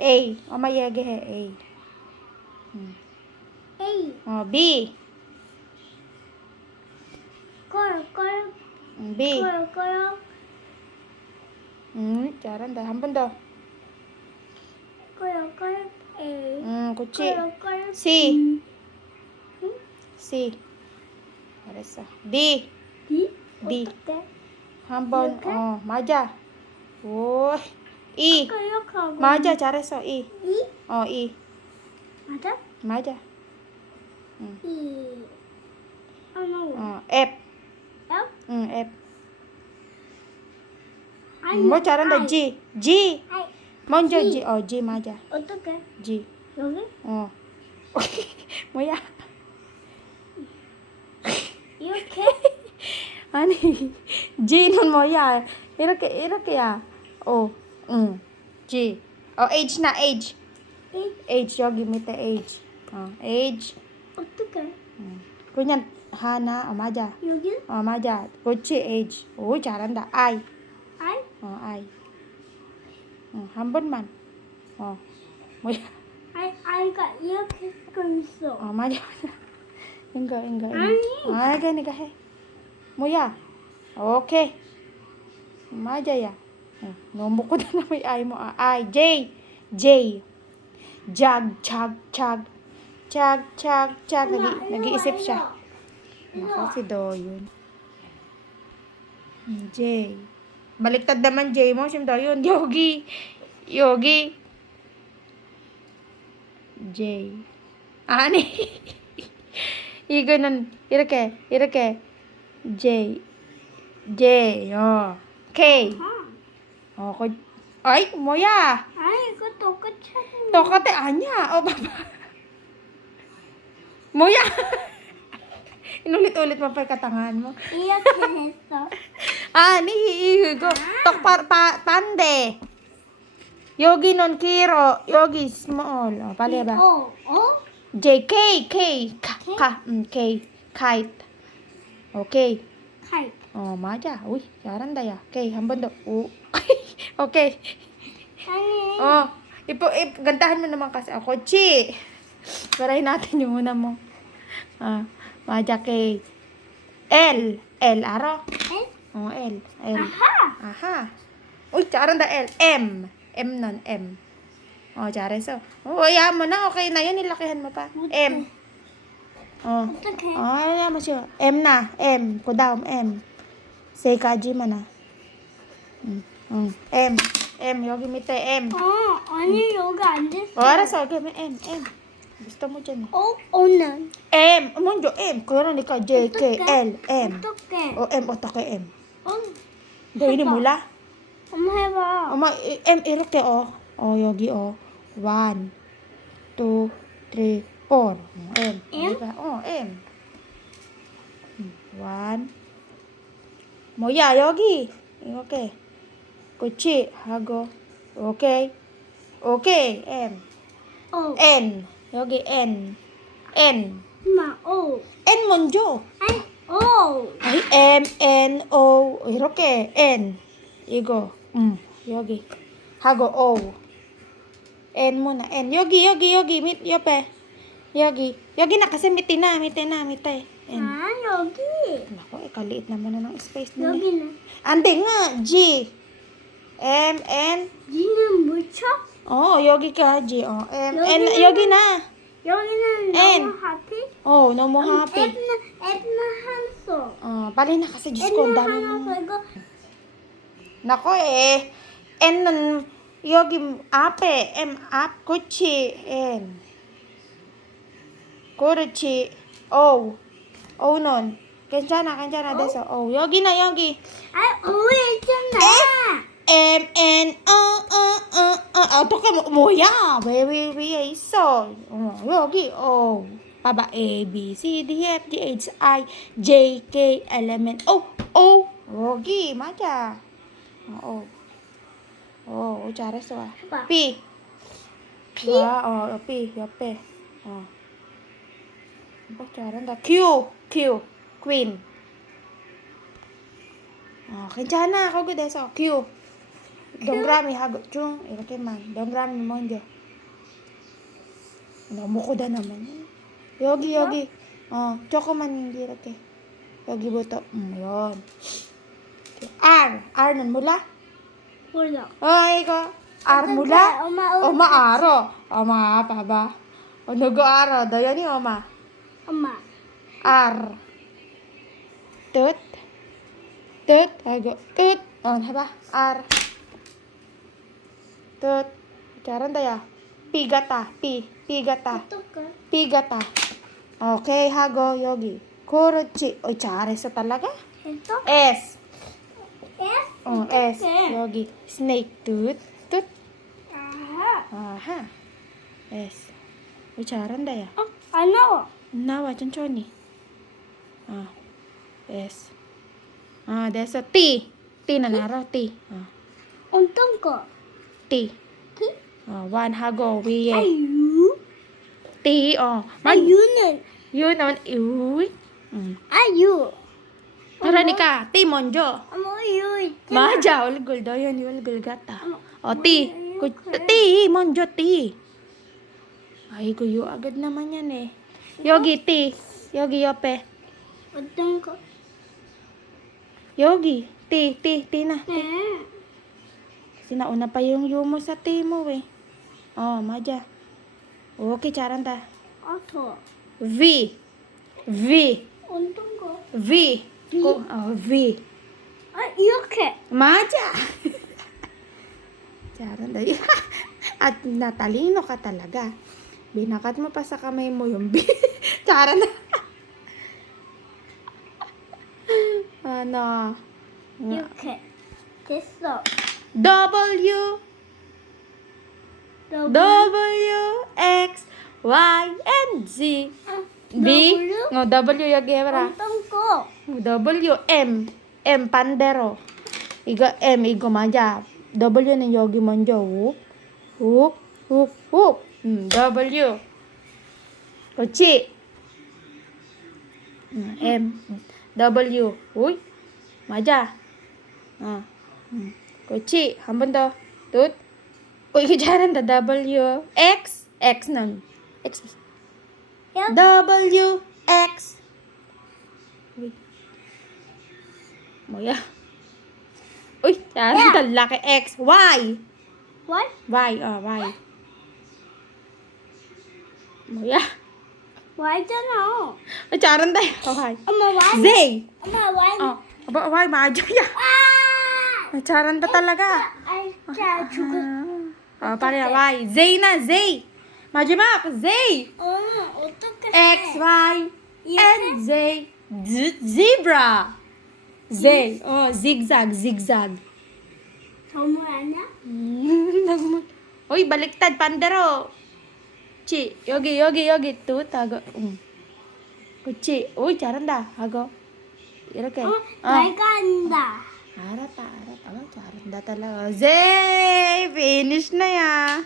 A. 엄마 얘기해. A. A. B. 걸. B. 걸. 잘한다. 한 번 더. 걸. A. 그렇지. 걸. C. C. 잘했어. D. D. 어떻게? 한 번. 이렇게? 맞아. 오. E. 이렇게 하고. 맞아. 잘했어. E. E? E. 맞아? 맞아. E. 하나. F. F? F. 아니, 뭐 잘한다. I. G. G. I. 먼저 G. G. G 맞아. 어떻게? G. 여기? 뭐야? 이렇게? 아니, G는 뭐야? 이렇게야. G. H 나 H. E? H 여기 밑에 H. H. 어떻게? 그냥 하나. 맞아. 여기? 맞아. 그렇지. H. 오, 잘한다. I. I? I. 한 번만. 뭐야? I가 이렇게 써 있어. 맞아. 이거. 아니. 그러니까 해. 뭐야? 오케이. 맞아야. 너무 고다 na may I mo. I. J. J. Jag. Nag-iisip siya. Kasi do yun. J. Baliktad naman J mo. Siyempre yun. Yogi. J. 아니. 이거는 이렇게. J. K. Ay, 뭐야? 아니, 이거 똑같이. 똑같아. 아니야. 봐봐. 뭐야? Inulit-ulit mo pa yung katangahan mo. 이렇게 했어. 아니, 이거 반대. 여기는 길어. 여기 small. 빨리 해봐. J, K. K. Kite. Okay. Kite. 맞아. 우이, 잘한다, 야. K, 한 번 더. 오. Okay. 아니. Gantahan mo naman kasi ako. Chi. Parahin natin yung una mo. 맞아, K. L. Aro? L? L. 아하. 우이, 잘한다, L. M. M. 잘했어. 야한 mo na. Okay na yun. Nilakihan mo pa. M. 어떻게? Alam mo siya. M na. M. Kudaw. M. Seikaji mo na. M. 여기 밑에 M. 아니, 여기 안 됐어. 알았어. 여기 M. Gusto mo dyan. 오는. M. 먼저 M. 그러니까 J, K, L, M. 어떻게? M. 어떻게 M? 너 해봐. 이름 몰라? 엄마 해봐. 엄마 M 이렇게 여기 1, 2, 3, 4. M. M? M. 1. 뭐야 여기 이렇게. 그렇지 하고 오케이 M. N. 여기 N. 엄마, O. N 먼저. 아니, O. 아이 M, N, O 이렇게 N. 이거 여기 하고 O. N muna. N. 여기 밑 옆에. 여기 na kasi 밑에 na. N. 아, 여기. Nako, kaliit naman na ng space na. 여기는. Ande nga. G. M, N. G는 묻혀? 여기 ka, G. M, N. 여기는- 여기 na. 여기는 N. 너무 happy? 너무 happy. Edna 한소. Bali na kasi, Diyos ko, ang Edna dami mo. 한소 이거 Nako N는 여기 앞에 M 앞 그렇지 N 그렇지 O는 괜찮아 됐어 여기 오해 있잖아. M N 어떻게 뭐야 왜 위에 있어 여기 O 봐봐 A B C D F G H I J K L M N O 여기 맞아 잘했어. 해봐. P. P? P 옆에. 잘한다. Q. Queen. 괜찮아. 거기 돼서 Q. 동그라미 하고 쭉 이렇게만. 동그라미 먼저. 너무 고다 나만. 여기. 조금만 이렇게. 여기부터. yon. R는 몰라? 몰라. 이거 R 몰라? 엄마 Oma, 봐봐. 누구 알아? 너연이 엄마. 엄마. R. 뜻. 아이고, 뜻. 해봐. R. 뜻. 잘한다, 야. P 같다. P 같다. 어떡해? P 같다. 오케이, 하고, 여기. 그렇지. 잘했어, talaga? 했어? S. S. 어떡해? 여기. Snake. 뜻. 아하. 아하. S. 잘한다, 야. 안 나와. 나와, 천천히. S. 됐어. T. T는 알아? T. 어떤 거? T. T? One 하고 위에 아유. T. 아유는. Yun naman. Uy. 아유. 그러니까 T 먼저. 어머 유 있잖아. 맞아. 얼굴 너연이 얼굴 같다. 어머, T. 그래. T 먼저 T. 아이고, 요 agad naman yan eh. 여기 T. 여기 옆에. 어떤 거? 여기. T na. 네. Sinauna pa yung U mo sa T mo eh. 맞아. Okay, 잘한다. 더. V. 어떤 거? V. V. 이렇게. 맞아. 잘한다. At natalino ka talaga. Binakat mo pa sa kamay mo yung B. Charanda. Ano? 이렇게. 됐어. W. X, Y, and Z. B. W 여기 해봐라. 어떤 거? W, M. M, pandero. 이거 M, 이거 맞아. W는 여기 먼저. 훅. W. 그렇지. M. W. 우이. 맞아. 그렇지. 한 번 더. 뜻. 이거 잘한다. W. X. X는. X. 여기. W. X. Uy. 뭐야? Uy, 잘한다. laki X. Y. What? Y. Y. 뭐야? Y잖아. 잘한다. Y. 엄마 Y. Z. 엄마 Y. Y 맞아. 야. 아! 잘한다 talaga. 아이, 자, 죽어. pareha. Y. Z na. Z. 마지막. Z. 어떻게 X, Y, 이렇게? and Z. Zebra. Z. Zigzag. 선물 아니야? Uy, baliktad, pandero. Chi, 여기, 또, tago. 그치. 우이, 잘한다. 하고. 이렇게. 내가 한다. 알았다. 잘한다 talaga. Zay! Finish na ya.